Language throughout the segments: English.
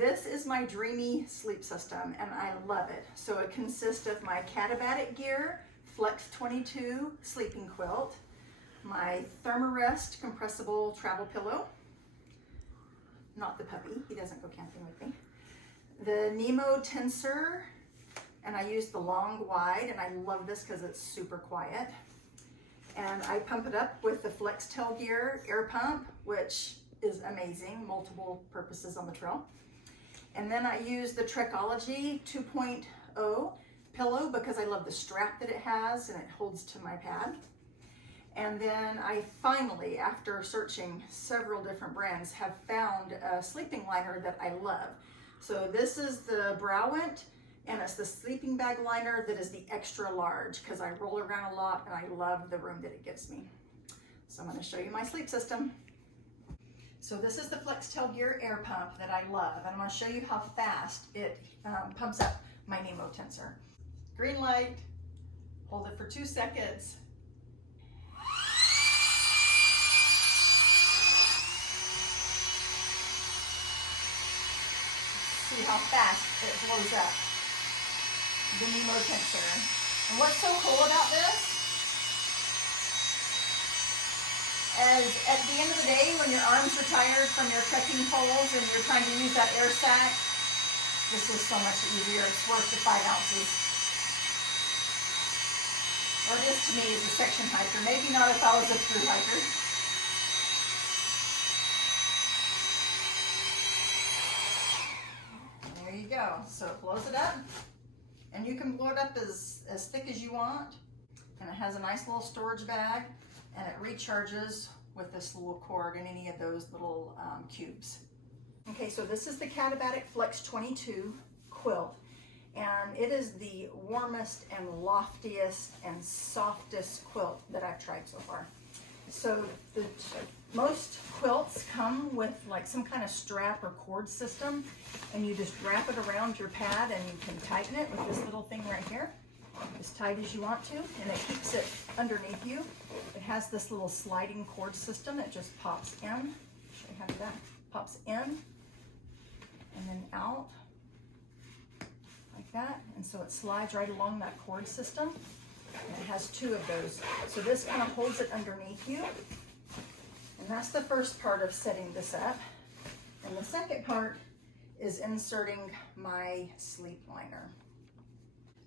This is my Dreamy sleep system and I love it. So it consists of my Catabatic Gear Flex 22 sleeping quilt, my Thermarest compressible travel pillow, not the puppy, he doesn't go camping with me, the Nemo Tensor, and I use the long wide, and I love this because it's super quiet. And I pump it up with the Flex Tail Gear air pump, which is amazing, multiple purposes on the trail. And then I use the Trekology 2.0 pillow because I love the strap that it has and it holds to my pad. And then I finally, after searching several different brands, have found a sleeping liner that I love. So this is the Browint, and it's the sleeping bag liner that is the extra large because I roll around a lot and I love the room that it gives me. So I'm going to show you my sleep system. So this is the Flex Tail Gear air pump that I love, and I'm going to show you how fast it pumps up my Nemo Tensor. Green light, hold it for 2 seconds. See how fast it blows up the Nemo Tensor. And what's so cool about this is at the end of the day, when your arms are tired from your trekking poles and you're trying to use that air sac, this is so much easier. It's worth the 5 ounces. Or it is to me as a section hiker. Maybe not if I was a through hiker. There you go. So it blows it up, and you can blow it up as thick as you want, and it has a nice little storage bag, and it recharges with this little cord in any of those little cubes. Okay, so this is the Catabatic Flex 22 quilt, and it is the warmest and loftiest and softest quilt that I've tried so far. So most quilts come with like some kind of strap or cord system, and you just wrap it around your pad and you can tighten it with this little thing right here, as tight as you want to, and it keeps it underneath you. It has this little sliding cord system that just pops in. Show you how to do that. Pops in and then out like that, and so it slides right along that cord system. And it has 2 of those. So this kind of holds it underneath you. And that's the first part of setting this up. And the second part is inserting my sleep liner.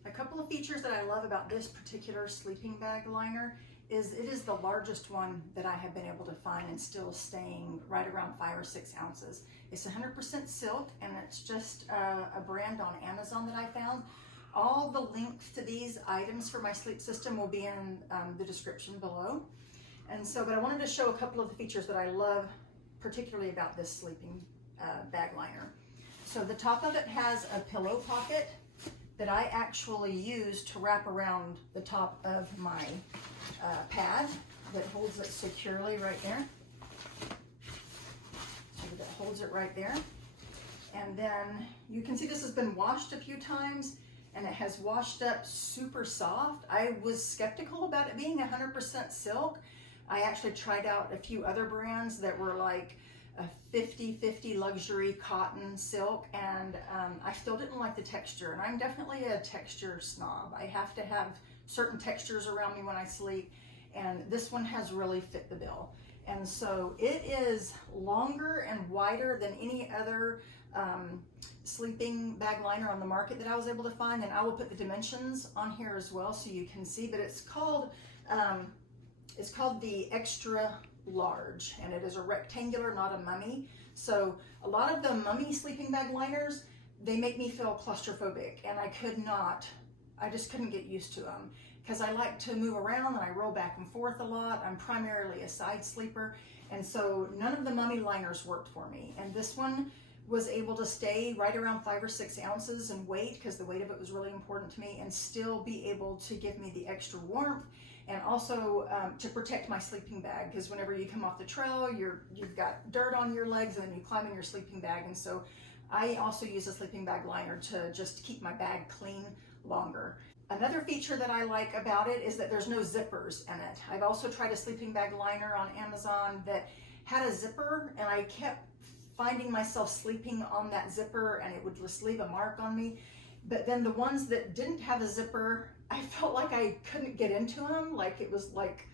A couple of features that I love about this particular sleeping bag liner is it is the largest one that I have been able to find and still staying right around 5 or 6 ounces. It's 100% silk, and it's just a brand on Amazon that I found. All the links to these items for my sleep system will be in the description below. And so, but I wanted to show a couple of the features that I love particularly about this sleeping bag liner. So the top of it has a pillow pocket that I actually use to wrap around the top of my pad that holds it securely right there. So that holds it right there. And then you can see this has been washed a few times, and it has washed up super soft. I was skeptical about it being 100% silk. I actually tried out a few other brands that were like a 50-50 luxury cotton silk, and I still didn't like the texture. And I'm definitely a texture snob. I have to have certain textures around me when I sleep, and this one has really fit the bill. And so it is longer and wider than any other sleeping bag liner on the market that I was able to find, and I will put the dimensions on here as well so you can see. But it's called the extra large, and it is a rectangular, not a mummy. So a lot of the mummy sleeping bag liners, they make me feel claustrophobic, and I just couldn't get used to them because I like to move around and I roll back and forth a lot. I'm primarily a side sleeper, and so none of the mummy liners worked for me. And this one was able to stay right around 5 or 6 ounces in weight because the weight of it was really important to me, and still be able to give me the extra warmth, and also to protect my sleeping bag, because whenever you come off the trail, you've got dirt on your legs and then you climb in your sleeping bag. And so I also use a sleeping bag liner to just keep my bag clean longer. Another feature that I like about it is that there's no zippers in it. I've also tried a sleeping bag liner on Amazon that had a zipper, and I kept finding myself sleeping on that zipper and it would just leave a mark on me. But then the ones that didn't have a zipper, I felt like I couldn't get into them. Like it was like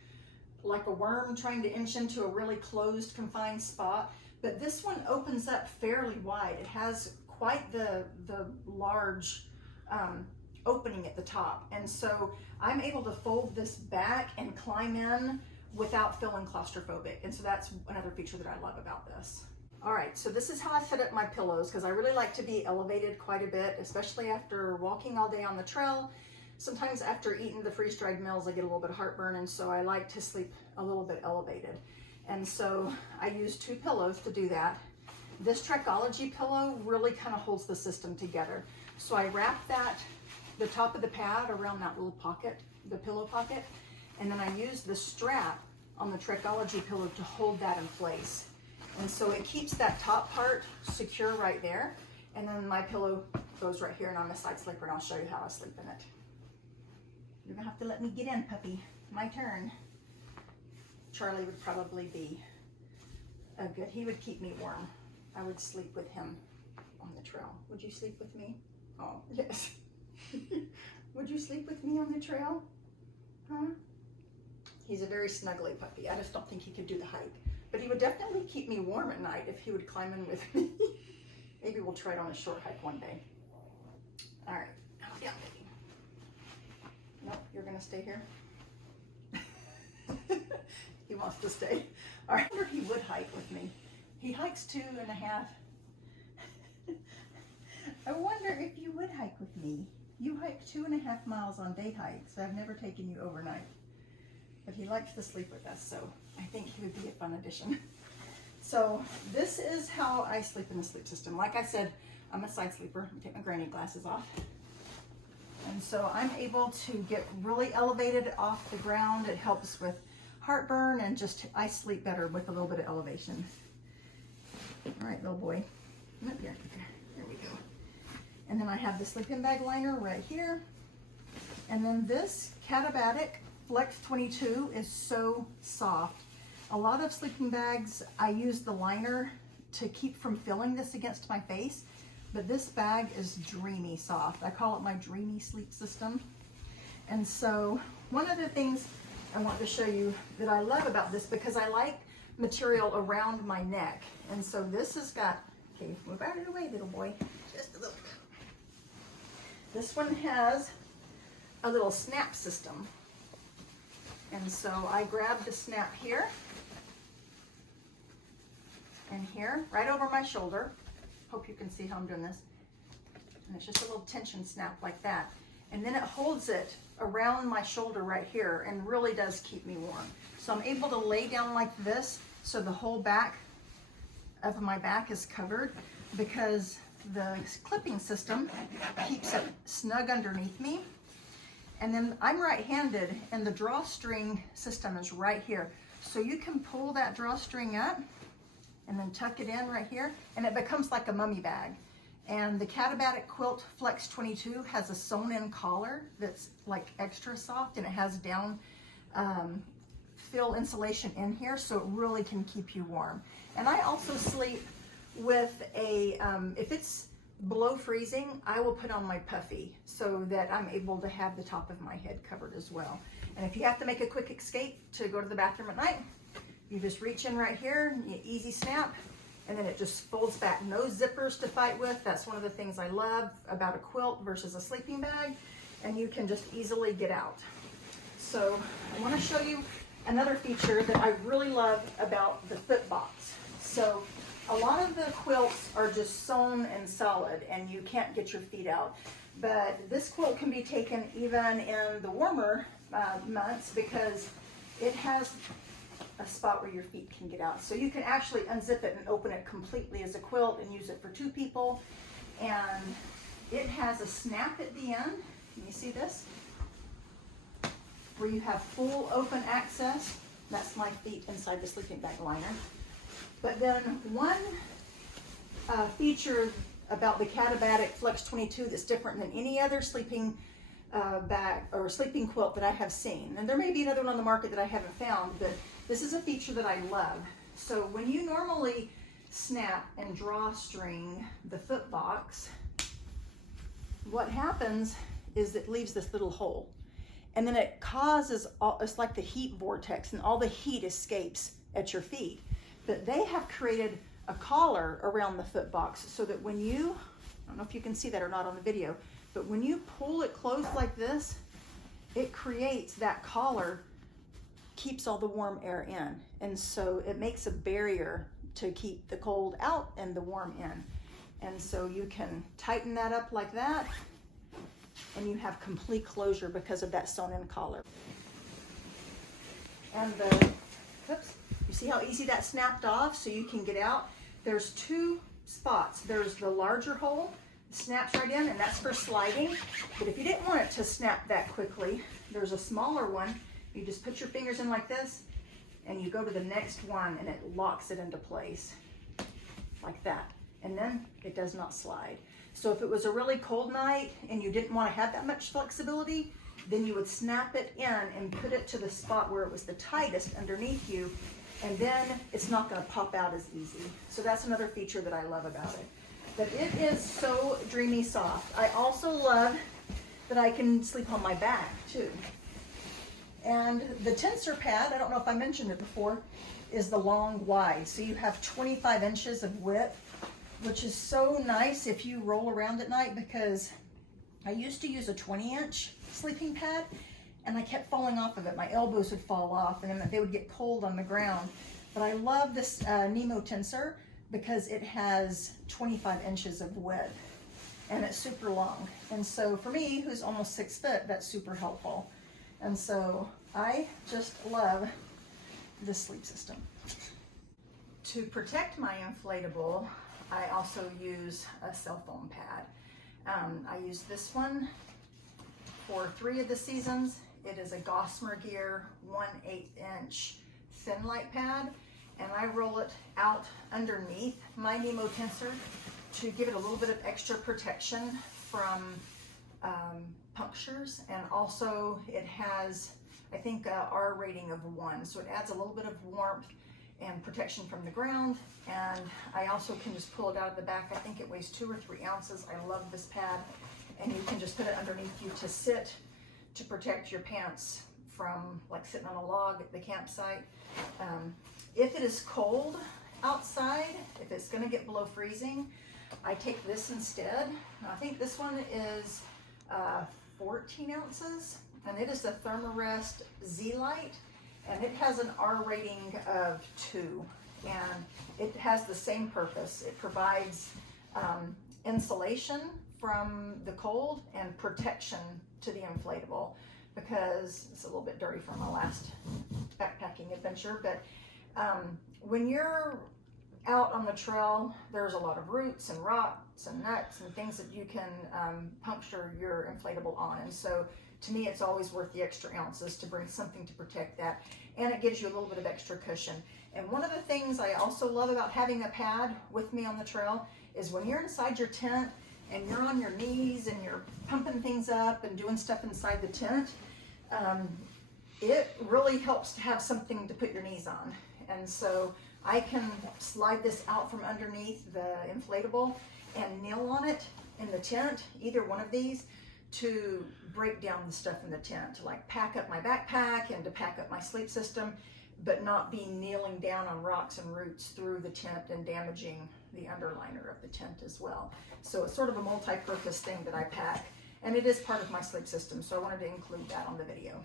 a worm trying to inch into a really closed, confined spot. But this one opens up fairly wide. It has quite the large opening at the top. And so I'm able to fold this back and climb in without feeling claustrophobic. And so that's another feature that I love about this. All right, so this is how I fit up my pillows, because I really like to be elevated quite a bit, especially after walking all day on the trail. Sometimes after eating the freeze-dried meals, I get a little bit of heartburn, and so I like to sleep a little bit elevated. And so I use 2 pillows to do that. This Trekology pillow really kind of holds the system together. So I wrap the top of the pad around that little pocket, the pillow pocket, and then I use the strap on the Trekology pillow to hold that in place. And so it keeps that top part secure right there. And then my pillow goes right here, and I'm a side sleeper, and I'll show you how I sleep in it. You're gonna have to let me get in, puppy. My turn. Charlie would probably be a good, he would keep me warm. I would sleep with him on the trail. Would you sleep with me? Oh, yes. Would you sleep with me on the trail? Huh? He's a very snuggly puppy. I just don't think he could do the hike. But he would definitely keep me warm at night if he would climb in with me. Maybe we'll try it on a short hike one day. All right, yeah, baby. Nope, you're gonna stay here. He wants to stay. All right, I wonder if he would hike with me. He hikes 2.5. I wonder if you would hike with me. You hike 2.5 miles on day hikes. I've never taken you overnight. But he likes to sleep with us, so I think he would be a fun addition. So this is how I sleep in the sleep system. Like I said, I'm a side sleeper. Let me take my granny glasses off. And so I'm able to get really elevated off the ground. It helps with heartburn, and just I sleep better with a little bit of elevation. All right, little boy. Oh, yeah, there we go. And then I have the sleeping bag liner right here. And then this Catabatic Flex 22 is so soft. A lot of sleeping bags, I use the liner to keep from feeling this against my face, but this bag is dreamy soft. I call it my dreamy sleep system. And so one of the things I want to show you that I love about this, because I like material around my neck. And so this has got, okay, move out of the way, little boy, just a little bit. This one has a little snap system. And so I grab the snap here and here, right over my shoulder. Hope you can see how I'm doing this. And it's just a little tension snap like that. And then it holds it around my shoulder right here and really does keep me warm. So I'm able to lay down like this so the whole back of my back is covered, because the clipping system keeps it snug underneath me. And then I'm right-handed, and the drawstring system is right here. So you can pull that drawstring up and then tuck it in right here, and it becomes like a mummy bag. And the Catabatic Quilt Flex 22 has a sewn-in collar that's like extra soft, and it has down fill insulation in here, so it really can keep you warm. And I also sleep with a, if it's below freezing, I will put on my puffy so that I'm able to have the top of my head covered as well. And if you have to make a quick escape to go to the bathroom at night, you just reach in right here, you easy snap, and then it just folds back. No zippers to fight with. That's one of the things I love about a quilt versus a sleeping bag, and you can just easily get out. So I want to show you another feature that I really love about the foot box. So a lot of the quilts are just sewn and solid, and you can't get your feet out. But this quilt can be taken even in the warmer months, because it has a spot where your feet can get out. So you can actually unzip it and open it completely as a quilt and use it for 2 people. And it has a snap at the end. Can you see this? Where you have full open access. That's my feet inside the sleeping bag liner. But then one feature about the Catabatic Flex 22 that's different than any other sleeping bag or sleeping quilt that I have seen, and there may be another one on the market that I haven't found, but this is a feature that I love. So when you normally snap and drawstring the foot box, what happens is it leaves this little hole. And then it causes, it's like the heat vortex, and all the heat escapes at your feet. But they have created a collar around the foot box so that when you, I don't know if you can see that or not on the video, but when you pull it closed like this, it creates that collar, keeps all the warm air in. And so it makes a barrier to keep the cold out and the warm in. And so you can tighten that up like that, and you have complete closure because of that sewn-in collar. And oops, you see how easy that snapped off so you can get out? There's two spots. There's the larger hole, snaps right in, and that's for sliding. But if you didn't want it to snap that quickly, there's a smaller one. You just put your fingers in like this, and you go to the next one, and it locks it into place like that. And then it does not slide. So if it was a really cold night and you didn't want to have that much flexibility, then you would snap it in and put it to the spot where it was the tightest underneath you, and then it's not going to pop out as easy. So that's another feature that I love about it. But it is so dreamy soft. I also love that I can sleep on my back too. And the tensor pad, I don't know if I mentioned it before, is the long wide. So you have 25 inches of width, which is so nice if you roll around at night, because I used to use a 20-inch sleeping pad and I kept falling off of it. My elbows would fall off and then they would get cold on the ground. But I love this Nemo Tensor because it has 25 inches of width and it's super long. And so for me, who's almost 6 foot, that's super helpful. And so I just love this sleep system. To protect my inflatable, I also use a cell phone pad. I use this one for 3 of the seasons. It is a Gossamer Gear 1/8 inch Thinlight pad, and I roll it out underneath my Nemo Tensor to give it a little bit of extra protection from punctures. And also it has, I think, a R rating of 1, so it adds a little bit of warmth and protection from the ground. And I also can just pull it out of the back. I think it weighs 2 or 3 ounces. I love this pad. And you can just put it underneath you to sit, to protect your pants from like sitting on a log at the campsite. If it is cold outside, if it's gonna get below freezing, I take this instead. I think this one is 14 ounces, and it is the Thermarest Z-Lite. And it has an R rating of 2, and it has the same purpose. It provides insulation from the cold and protection to the inflatable, because it's a little bit dirty from my last backpacking adventure. But when you're out on the trail, there's a lot of roots and rocks and nuts and things that you can puncture your inflatable on. And so to me, it's always worth the extra ounces to bring something to protect that. And it gives you a little bit of extra cushion. And one of the things I also love about having a pad with me on the trail is when you're inside your tent and you're on your knees and you're pumping things up and doing stuff inside the tent, it really helps to have something to put your knees on. And so I can slide this out from underneath the inflatable and kneel on it in the tent, either one of these, to break down the stuff in the tent, to like pack up my backpack and to pack up my sleep system, but not be kneeling down on rocks and roots through the tent and damaging the underliner of the tent as well. So it's sort of a multi-purpose thing that I pack, and it is part of my sleep system, so I wanted to include that on the video.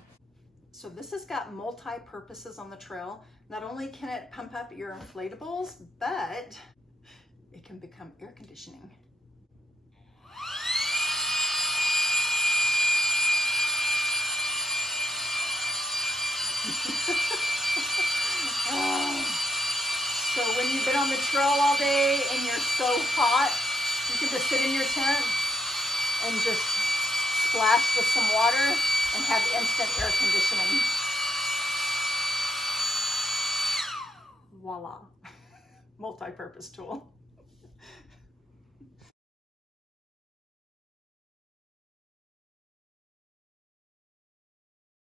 So this has got multi-purposes on the trail. Not only can it pump up your inflatables, but it can become air conditioning. So when you've been on the trail all day and you're so hot, you can just sit in your tent and just splash with some water and have instant air conditioning. Voila, multi-purpose tool.